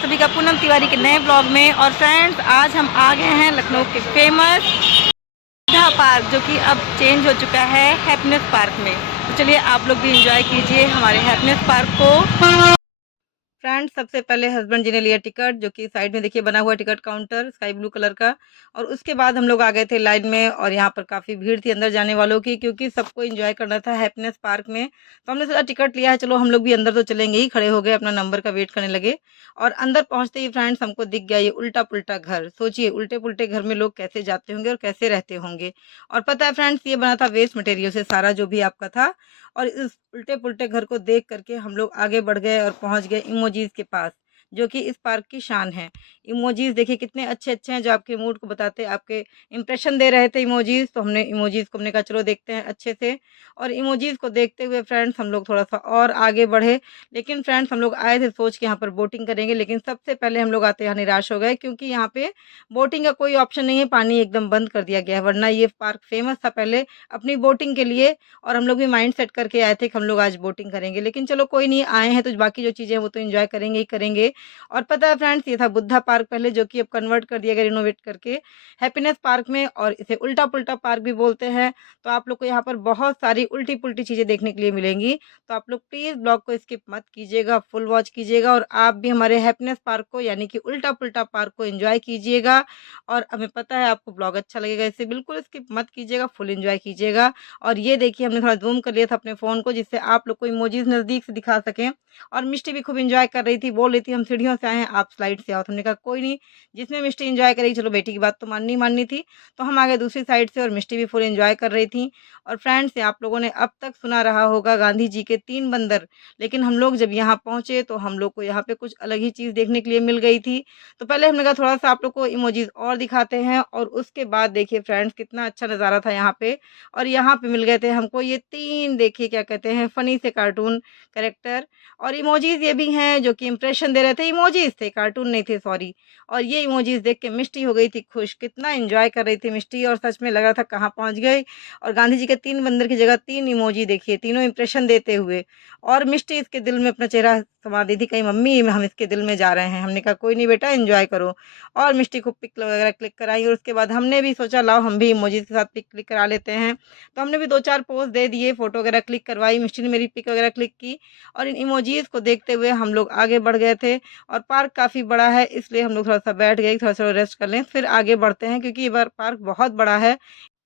आप सभी का पूनम तिवारी के नए ब्लॉग में। और फ्रेंड्स, आज हम आ गए हैं लखनऊ के फेमस बुद्धा पार्क, जो कि अब चेंज हो चुका है हैप्पीनेस पार्क में। तो चलिए आप लोग भी एंजॉय कीजिए हमारे हैप्पीनेस पार्क को। फ्रेंड्स, सबसे पहले हस्बैंड जी ने लिया टिकट, जो कि साइड में देखिए बना हुआ ticket counter sky blue colour का। और उसके बाद हम लोग आ गए थे लाइन में, और यहाँ पर काफ़ी भीड़ थी अंदर जाने वालों की, क्योंकि सबको एंजॉय करना था हैप्पीनेस पार्क में। तो हमने सोचा टिकट लिया है, चलो हम लोग भी अंदर तो चलेंगे ही। खड़े हो गए, अपना नंबर का वेट करने लगे। और अंदर पहुंचते ही फ्रेंड्स हमको दिख गया ये उल्टा पुल्टा घर। सोचिए, उल्टे पुल्टे घर में लोग कैसे जाते होंगे और कैसे रहते होंगे। और पता है फ्रेंड्स, ये बना था वेस्ट मटेरियल से सारा जो भी आपका था। और इस उल्टे पुल्टे घर को देख करके हम लोग आगे बढ़ गए और पहुंच गए इमोजीज के पास, जो कि इस पार्क की शान है। इमोजीज देखिए कितने अच्छे अच्छे हैं, जो आपके मूड को बताते, आपके इंप्रेशन दे रहे थे इमोजीज। तो हमने इमोजीज को हमने कहा चलो देखते हैं अच्छे से। और इमोजीज को देखते हुए फ्रेंड्स हम लोग थोड़ा सा और आगे बढ़े। लेकिन फ्रेंड्स, हम लोग आए थे सोच के यहाँ पर बोटिंग करेंगे, लेकिन सबसे पहले हम लोग आते यहाँ निराश हो गए, क्योंकि यहाँ पे बोटिंग का कोई ऑप्शन नहीं है। पानी एकदम बंद कर दिया गया है, वरना ये पार्क फेमस था पहले अपनी बोटिंग के लिए। और हम लोग भी माइंड सेट करके आए थे कि हम लोग आज बोटिंग करेंगे, लेकिन चलो कोई नहीं, आए हैं तो बाकी जो चीज़ें हैं वो तो एंजॉय करेंगे ही करेंगे। और पता है फ्रेंड्स, ये था बुद्धा पार्क पहले, जो कि अब कन्वर्ट कर दिया गया रिनोवेट करके हैप्पीनेस पार्क में, और इसे उल्टा पुल्टा पार्क भी बोलते हैं। तो आप लोग को यहाँ पर बहुत सारी उल्टी पुल्टी चीज़ें देखने के लिए मिलेंगी। तो आप लोग प्लीज़ ब्लॉग को स्किप मत कीजिएगा, फुल वॉच कीजिएगा, और आप भी हमारे हैप्पीनेस पार्क को यानी कि उल्टा पुल्टा पार्क को एंजॉय कीजिएगा। और हमें पता है आपको ब्लॉग अच्छा लगेगा, इसे बिल्कुल स्किप मत कीजिएगा, फुल एंजॉय कीजिएगा। और ये देखिए, हमने थोड़ा जूम कर लिया था अपने फ़ोन को, जिससे आप लोग को इमोजीज नज़दीक से दिखा सकें। और मिष्टी भी खूब एंजॉय कर रही थी, बोल रही थी हम सीढ़ियों से आए हैं, आप स्लाइड से आओ। तो हमने कहा कोई नहीं, जिसमें मिष्टी एंजॉय करेगी, चलो बेटी की बात तो माननी ही माननी थी। तो हम आ गए दूसरी साइड से, और मिष्टी भी फुल एंजॉय कर रही थी। और फ्रेंड्स, आप लोगों ने अब तक सुना रहा होगा गांधी जी के 3 बंदर, लेकिन हम लोग जब यहाँ पहुँचे तो हम लोग को यहाँ पे कुछ अलग ही चीज़ देखने के लिए मिल गई थी। तो पहले हमने कहा थोड़ा-सा आप लोग को इमोजीज़ और दिखाते हैं, और उसके बाद देखिए फ्रेंड्स कितना अच्छा नज़ारा था यहाँ पे। और यहाँ पे मिल गए थे हमको ये 3 देखिए क्या कहते हैं फ़नी से कार्टून कैरेक्टर। और इमोजीज़ ये भी हैं जो कि इंप्रेशन दे रहे थे, इमोजीज़ थे, कार्टून नहीं थे, सॉरी। और ये इमोजीज़ देख के मिष्टी हो गई थी खुश, कितना एन्जॉय कर रही थी मिष्टी, और सच में लग रहा था कहाँ पहुँच गई। और गांधी जी के 3 बंदर की जगह 3 इमोजी देखिए, तीनों इंप्रेशन देते हुए। और मिष्टी इसके दिल में अपना चेहरा समा दी थी, कहीं मम्मी हम इसके दिल में जा रहे हैं। हमने कहा कोई नहीं बेटा, एन्जॉय करो। और मिष्टी को पिक वगैरह क्लिक कराई, और उसके बाद हमने भी सोचा लाओ हम भी इमोजीज़ के साथ पिक क्लिक करा लेते हैं। तो हमने भी 2-4 पोज़ दे दिए, फ़ोटो वगैरह क्लिक करवाई, मिष्टी ने मेरी पिक वगैरह क्लिक की। और इन इमोजीज़ को देखते हुए हम लोग आगे बढ़ गए थे। और पार्क काफ़ी बड़ा है, इसलिए हम लोग थोड़ा-सा बैठ गए, थोड़ा-सा रेस्ट कर लें, फिर आगे बढ़ते हैं, क्योंकि ये बार पार्क बहुत बड़ा है।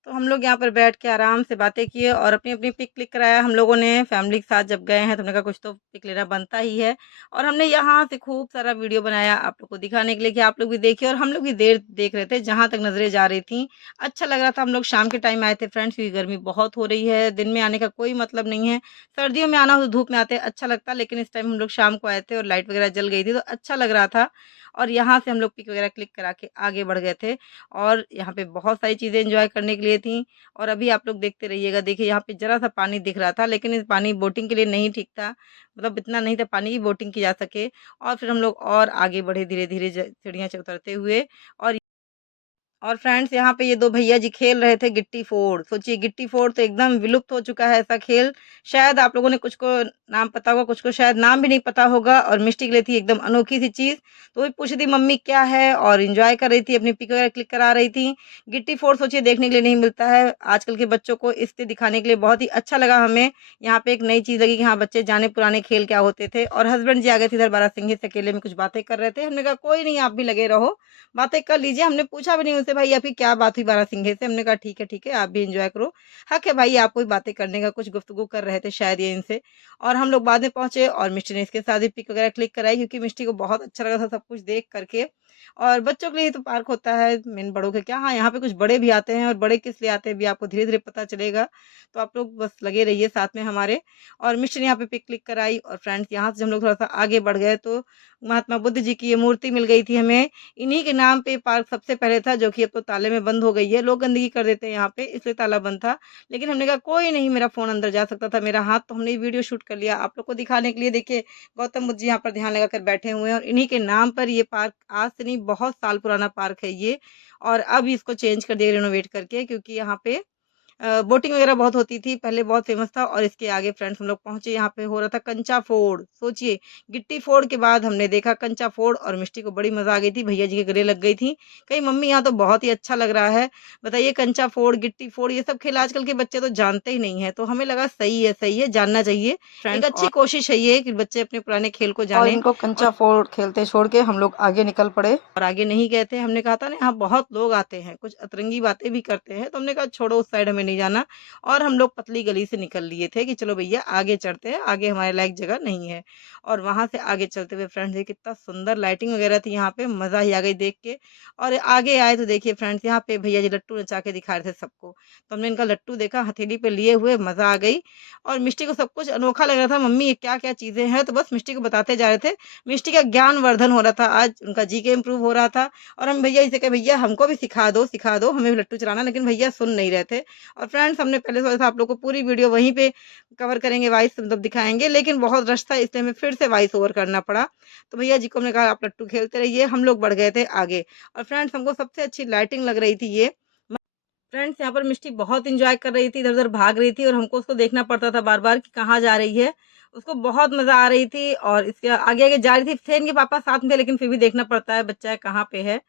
तो हम लोग यहाँ पर बैठ के आराम से बातें किए, और अपनी-अपनी पिक क्लिक कराया हम लोगों ने। फैमिली के साथ जब गए हैं तो हमने कहा कुछ तो पिक लेना बनता ही है। और हमने यहाँ से खूब सारा वीडियो बनाया आप लोग को दिखाने के लिए, कि आप लोग भी देखिए, और हम लोग भी देर देख रहे थे जहाँ तक नज़रें जा रही थी। अच्छा लग रहा था। हम लोग शाम के टाइम आए थे फ्रेंड्स, क्योंकि गर्मी बहुत हो रही है, दिन में आने का कोई मतलब नहीं है। सर्दियों में आना हो तो धूप में आते अच्छा लगता, लेकिन इस टाइम हम लोग शाम को आए थे और लाइट वगैरह जल गई थी, तो अच्छा लग रहा था। और यहाँ से हम लोग पिक वगैरह क्लिक करा के आगे बढ़ गए थे। और यहाँ पे बहुत सारी चीज़ें एंजॉय करने के लिए थी। और अभी आप लोग देखते रहिएगा। देखिए यहाँ पे ज़रा-सा पानी दिख रहा था, लेकिन इस पानी बोटिंग के लिए नहीं ठीक था, मतलब इतना नहीं था पानी की बोटिंग की जा सके। और फिर हम लोग और आगे बढ़े धीरे-धीरे सीढ़ियाँ से उतरते हुए। और फ्रेंड्स, यहाँ पे ये 2 भैया जी खेल रहे थे गिट्टी फोड़। सोचिए, गिट्टी फोड़ तो एकदम विलुप्त हो चुका है ऐसा खेल। शायद आप लोगों ने कुछ को नाम पता होगा, कुछ को शायद नाम भी नहीं पता होगा। और मिष्टी के लिए थी एकदम अनोखी सी चीज़। तो वही पूछ रही थी मम्मी क्या है, और एन्जॉय कर रही थी, अपनी पिक वगैरह क्लिक करा रही थी। गिट्टी फोड़ सोचिए देखने के लिए नहीं मिलता है आजकल के बच्चों को, इसलिए दिखाने के लिए बहुत ही अच्छा लगा हमें। यहाँ पे एक नई चीज़ लगी कि हाँ, बच्चे जाने पुराने खेल क्या होते थे। और हस्बैंड जी आ गए थे इधर बारासिंगे से, अकेले में कुछ बातें कर रहे थे। हमने कहा कोई नहीं, आप भी लगे रहो, बातें कर लीजिए। हमने पूछा भी नहीं उनसे भाई आपकी क्या बात हुई बारहसिंगे से। हमने कहा ठीक है आप भी एंजॉय करो, हक है भाई आपको भी बातें करने का। कुछ गुफ्तगू कर रहे थे शायद ये इनसे। और हम लोग बाद में पहुंचे, और मिष्टी ने इसके साथ भी पिक वगैरह क्लिक कराई, क्योंकि मिष्टी को बहुत अच्छा लगा था सब कुछ देख करके। और बच्चों के लिए तो पार्क होता है, मेन बड़ों के क्या, हाँ यहाँ पे कुछ बड़े भी आते हैं, और बड़े किस लिए आते हैं भी आपको धीरे धीरे पता चलेगा। तो आप लोग बस लगे रहिए साथ में हमारे। और मिष्टी ने यहाँ पे पिक क्लिक कराई। और फ्रेंड्स, यहाँ से हम लोग थोड़ा सा आगे बढ़ गए तो महात्मा बुद्ध जी की ये मूर्ति मिल गई थी हमें। इन्हीं के नाम पे पार्क सबसे पहले था, जो कि अब तो ताले में बंद हो गई है। लोग गंदगी कर देते हैं यहाँ पे, इसलिए ताला बंद था। लेकिन हमने कहा कोई नहीं, मेरा फ़ोन अंदर जा सकता था, मेरा हाथ, तो हमने वीडियो शूट कर लिया आप लोग को दिखाने के लिए। देखिए, गौतम बुद्ध जी यहाँ पर ध्यान लगाकर बैठे हुए हैं, और इन्हीं के नाम पर ये पार्क आज से नहीं बहुत साल पुराना पार्क है ये। और अब इसको चेंज कर दिया रिनोवेट करके, क्योंकि यहाँ पे बोटिंग वगैरह बहुत होती थी, पहले बहुत फेमस था। और इसके आगे फ्रेंड्स हम लोग पहुँचे, यहाँ पे हो रहा था कंचा फोड़। सोचिए, गिट्टी फोड़ के बाद हमने देखा कंचा फोड़, और मिष्टी को बड़ी मज़ा आ गई थी, भैया जी के गले लग गई थी। कहीं मम्मी यहाँ तो बहुत ही अच्छा लग रहा है। बताइए, कंचा फोड़, गिट्टी फोड़ ये सब खेल आजकल के बच्चे तो जानते ही नहीं है, तो हमें लगा सही है, जानना चाहिए। एक अच्छी कोशिश है ये कि बच्चे अपने पुराने खेल को जाने। और इनको कंचा फोड़ खेलते छोड़ के हम लोग आगे निकल पड़े, और आगे नहीं गए थे। हमने कहा था ना, यहाँ बहुत लोग आते हैं, कुछ अतरंगी बातें भी करते हैं, तो हमने कहा छोड़ो, उस साइड हमें नहीं जाना। और हम लोग पतली गली से निकल लिए थे कि चलो भैया आगे चढ़ते हैं, आगे हमारे लायक जगह नहीं है। और वहां से आगे चलते हुए फ्रेंड्स, कितना सुंदर लाइटिंग वगैरह थी यहाँ पे, मजा ही आ गई देख के। और आगे आए तो देखिए फ्रेंड्स, यहाँ पे भैया जी लट्टू नचा के दिखा रहे थे सबको, तो हमने इनका लट्टू देखा हथेली पे लिए हुए, मजा आ गई। और मिष्टी को सब कुछ अनोखा लग रहा था, मम्मी ये क्या क्या चीजें हैं, तो बस मिष्टी को बताते जा रहे थे। मिष्टी का ज्ञान वर्धन हो रहा था, आज उनका जीके इम्प्रूव हो रहा था। और हम भैया इसे कहे, भैया हमको भी सिखा दो हमें भी लट्टू चलाना, लेकिन भैया सुन नहीं रहे थे। और फ्रेंड्स, हमने पहले सोचा था आप लोग को पूरी वीडियो वहीं पे कवर करेंगे, वॉइस मतलब दिखाएंगे, लेकिन बहुत रश था, इसलिए हमें फिर से वॉइस ओवर करना पड़ा। तो भैया जी को हमने कहा आप लट्टू खेलते रहिए, हम लोग बढ़ गए थे आगे। और फ्रेंड्स, हमको सबसे अच्छी लाइटिंग लग रही थी ये। फ्रेंड्स, यहाँ पर मिष्टी बहुत इंजॉय कर रही थी, इधर-उधर भाग रही थी, और हमको उसको देखना पड़ता था बार-बार कि कहाँ जा रही है। उसको बहुत मज़ा आ रही थी, और इसके आगे-आगे जा रही थी। थे इनके पापा साथ में थे, लेकिन फिर भी देखना पड़ता है बच्चा है कहाँ पे है।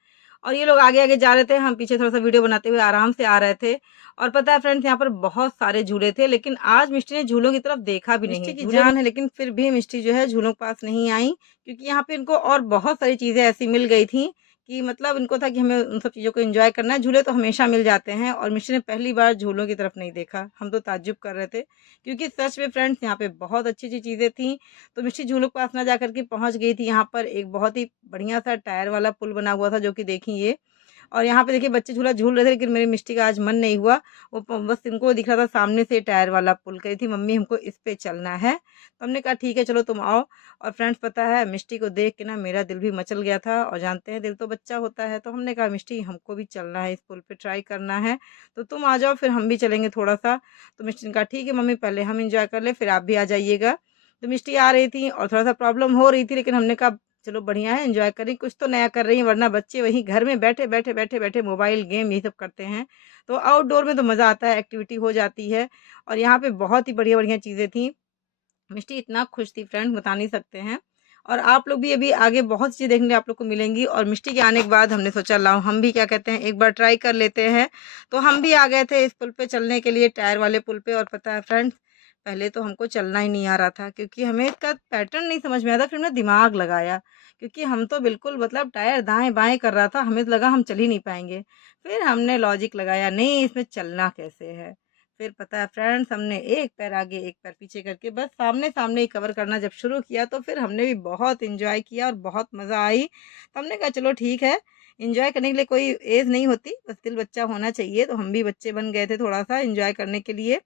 और ये लोग आगे-आगे जा रहे थे, हम पीछे थोड़ा-सा वीडियो बनाते हुए आराम से आ रहे थे। और पता है फ्रेंड्स, यहाँ पर बहुत सारे झूले थे, लेकिन आज मिष्टी ने झूलों की तरफ देखा भी नहीं। मिष्टी की जान है, लेकिन फिर भी मिष्टी जो है झूलों के पास नहीं आई, क्योंकि यहाँ पे इनको और बहुत सारी चीज़ें ऐसी मिल गई थी कि मतलब इनको था कि हमें उन सब चीज़ों को एंजॉय करना है। झूले तो हमेशा मिल जाते हैं, और मिष्टी ने पहली बार झूलों की तरफ नहीं देखा। हम तो ताज्जुब कर रहे थे, क्योंकि सच में फ्रेंड्स यहाँ पे बहुत अच्छी-अच्छी चीज़ें थी। तो मिष्टी झूलों के पास ना जाकर के पहुँच गई थी यहाँ पर एक बहुत ही बढ़िया-सा टायर वाला पुल बना हुआ था, जो कि देखिए ये। और यहाँ पे देखिए बच्चे झूला झूल रहे थे, लेकिन मेरी मिष्टी का आज मन नहीं हुआ। वो बस इनको दिख रहा था सामने से टायर वाला पुल, कही थी मम्मी हमको इस पे चलना है। तो हमने कहा ठीक है चलो तुम आओ। और फ्रेंड्स, पता है मिष्टी को देख के ना मेरा दिल भी मचल गया था, और जानते हैं दिल तो बच्चा होता है। तो हमने कहा मिष्टी हमको भी चलना है, इस पुल पे ट्राई करना है, तो तुम आ जाओ, फिर हम भी चलेंगे थोड़ा सा। तो मिष्टी ने कहा ठीक है मम्मी, पहले हम इंजॉय कर ले, फिर आप भी आ जाइएगा। तो मिष्टी आ रही थी और थोड़ा सा प्रॉब्लम हो रही थी, लेकिन हमने कहा चलो बढ़िया है, एंजॉय करें, कुछ तो नया कर रही हैं, वरना बच्चे वहीं घर में बैठे मोबाइल गेम यही सब करते हैं। तो आउटडोर में तो मज़ा आता है, एक्टिविटी हो जाती है। और यहाँ पे बहुत ही बढ़िया-बढ़िया चीज़ें थी। मिष्टी इतना खुश थी फ्रेंड्स, बता नहीं सकते हैं। और आप लोग भी अभी आगे बहुत चीज़ें देखने आप लोग को मिलेंगी। और मिष्टी के आने के बाद हमने सोचा लाओ हम भी क्या कहते हैं एक बार ट्राई कर लेते हैं। तो हम भी आ गए थे इस पुल पे चलने के लिए, टायर वाले पुल पे। और पता है फ्रेंड्स, पहले तो हमको चलना ही नहीं आ रहा था, क्योंकि हमें इसका पैटर्न नहीं समझ में आया था। फिर हमने दिमाग लगाया, क्योंकि हम तो बिल्कुल मतलब टायर दाएँ-बाएँ कर रहा था, हमें तो लगा हम चल ही नहीं पाएँगे। फिर हमने लॉजिक लगाया, नहीं इसमें चलना कैसे है। फिर पता है फ्रेंड्स, हमने एक पैर आगे एक पैर पीछे करके बस सामने-सामने ही कवर करना जब शुरू किया, तो फिर हमने भी बहुत एन्जॉय किया और बहुत मज़ा आई। तो हमने कहा चलो ठीक है, एन्जॉय करने के लिए कोई ऐज नहीं होती, बस दिल बच्चा होना चाहिए। तो हम भी बच्चे बन गए थे थोड़ा-सा एन्जॉय करने के लिए।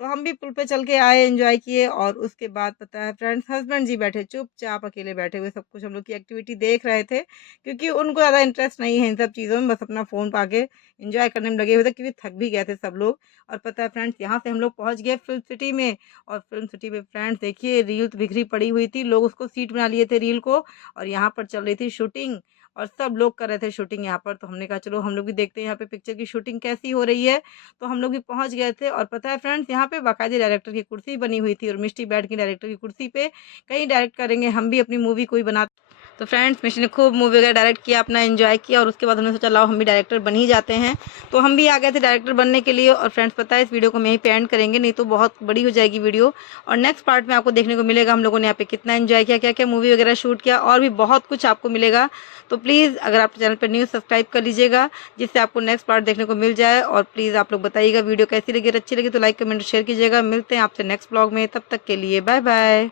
तो हम भी पुल पे चल के आए, एन्जॉय किए। और उसके बाद पता है फ्रेंड्स, हस्बैंड जी बैठे चुपचाप अकेले बैठे हुए सब कुछ हम लोग की एक्टिविटी देख रहे थे, क्योंकि उनको ज़्यादा इंटरेस्ट नहीं है इन सब चीज़ों में, बस अपना फ़ोन पा के एन्जॉय करने में लगे हुए थे, क्योंकि थक भी गए थे सब लोग। और पता है फ्रेंड्स, यहाँ से हम लोग पहुँच गए फ़िल्म सिटी में। और फ़िल्म सिटी में फ्रेंड्स देखिए, रील तो बिखरी पड़ी हुई थी, लोग उसको सीट बना लिए थे रील को, और यहाँ पर चल रही थी शूटिंग। और सब लोग कर रहे थे शूटिंग यहाँ पर। तो हमने कहा चलो हम लोग भी देखते हैं यहाँ पे पिक्चर की शूटिंग कैसी हो रही है। तो हम लोग भी पहुँच गए थे। और पता है फ्रेंड्स, यहाँ पे बाकायदे डायरेक्टर की कुर्सी बनी हुई थी, और मिष्टी बैठ गई डायरेक्टर की कुर्सी पे। कहीं डायरेक्ट करेंगे हम भी अपनी मूवी कोई बना। तो फ्रेंड्स, मिष्टी ने खूब मूवी वगैरह डायरेक्ट किया, अपना एंजॉय किया। और उसके बाद हमने सोचा लाओ हम भी डायरेक्टर बन ही जाते हैं। तो हम भी आ गए थे डायरेक्टर बनने के लिए। और फ्रेंड्स, पता है इस वीडियो को हम यहीं पे एंड करेंगे, नहीं तो बहुत बड़ी हो जाएगी वीडियो। और नेक्स्ट पार्ट में आपको देखने को मिलेगा हम लोगों ने यहाँ पे कितना एंजॉय किया, क्या क्या मूवी वगैरह शूट किया, और भी बहुत कुछ आपको मिलेगा। तो प्लीज़ अगर आप चैनल पर न्यू सब्सक्राइब कर लीजिएगा, जिससे आपको नेक्स्ट पार्ट देखने को मिल जाए। और प्लीज़ आप लोग बताइएगा वीडियो कैसी लगी, अच्छी लगी तो लाइक कमेंट शेयर कीजिएगा। मिलते हैं आपसे नेक्स्ट ब्लॉग में, तब तक के लिए बाय बाय।